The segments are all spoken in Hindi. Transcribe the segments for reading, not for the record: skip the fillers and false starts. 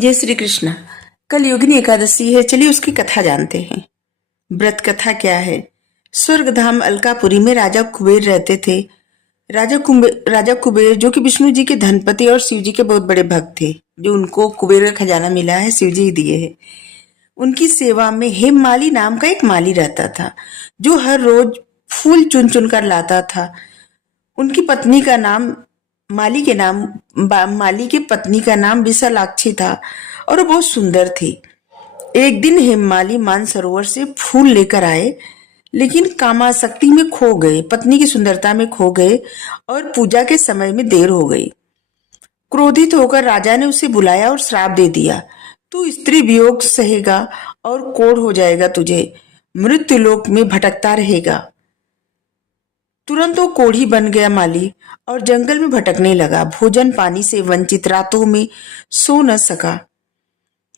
जय श्री कृष्ण। कल योगिनी एकादशी है, चलिए उसकी कथा जानते हैं। व्रत कथा क्या है? स्वर्गधाम अलकापुरी में राजा कुबेर रहते थे। राजा कुबेर जो कि विष्णु जी के धनपति और शिव जी के बहुत बड़े भक्त थे। जो उनको कुबेर का खजाना मिला है, शिव जी ही दिए है। उनकी सेवा में हेममाली नाम का एक माली रहता था, जो हर रोज फूल चुन चुन कर लाता था। उनकी पत्नी का नाम माली की पत्नी का नाम विशालाक्षी था और वो बहुत सुंदर थी। एक दिन हेममाली मानसरोवर से फूल लेकर आए, लेकिन कामासक्ति में खो गए, पत्नी की सुंदरता में खो गए और पूजा के समय में देर हो गई। क्रोधित होकर राजा ने उसे बुलाया और श्राप दे दिया, तू स्त्री वियोग सहेगा और कोढ़ हो जाएगा, तुझे मृत्यु लोक में भटकता रहेगा। तुरंत वो कोढ़ी बन गया माली और जंगल में भटकने लगा। भोजन पानी से वंचित रातों में सो न सका।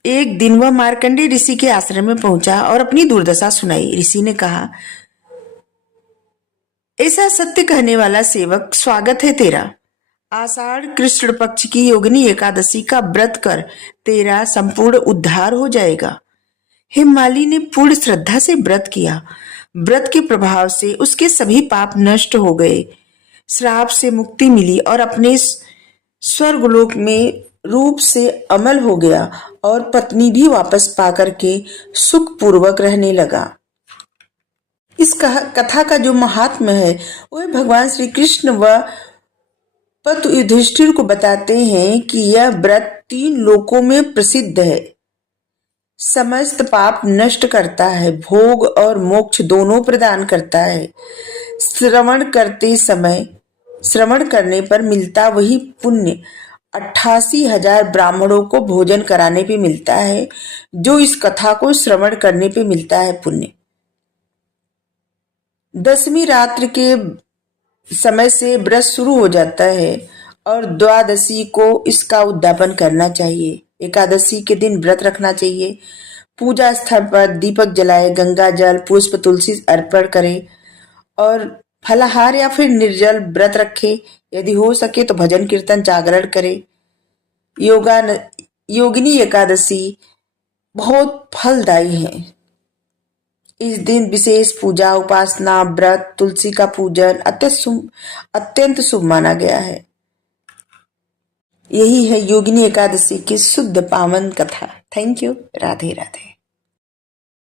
एक दिन वह मार्कंडेय ऋषि के आश्रम में पहुंचा और अपनी दुर्दशा सुनाई। ऋषि ने कहा, ऐसा सत्य कहने वाला सेवक, स्वागत है तेरा। आषाढ़ कृष्ण पक्ष की योगिनी एकादशी का व्रत कर, तेरा संपूर्ण उद्धार हो जाएगा। हेममाली ने पूर्ण श्रद्धा से व्रत किया। व्रत के प्रभाव से उसके सभी पाप नष्ट हो गए, श्राप से मुक्ति मिली और अपने स्वर्गलोक में रूप से अमल हो गया और पत्नी भी वापस पाकर के सुख पूर्वक रहने लगा। इस कथा का जो महात्म्य है वह भगवान श्री कृष्ण व पति युधिष्ठिर को बताते हैं कि यह व्रत 3 लोकों में प्रसिद्ध है, समस्त पाप नष्ट करता है, भोग और मोक्ष दोनों प्रदान करता है। श्रवण करने पर मिलता वही पुण्य 88,000 ब्राह्मणों को भोजन कराने पे मिलता है, जो इस कथा को श्रवण करने पे मिलता है पुण्य। 10वीं रात्रि के समय से व्रत शुरू हो जाता है और द्वादशी को इसका उद्यापन करना चाहिए। एकादशी के दिन व्रत रखना चाहिए। पूजा स्थल पर दीपक जलाए, गंगा जल, पुष्प, तुलसी अर्पण करे और फलाहार या फिर निर्जल व्रत रखे। यदि हो सके तो भजन कीर्तन जागरण करे। योगिनी एकादशी बहुत फलदायी है। इस दिन विशेष पूजा, उपासना, व्रत, तुलसी का पूजन अत्यंत शुभ माना गया है। यही है योगिनी एकादशी की शुद्ध पावन कथा। Thank you. राधे राधे।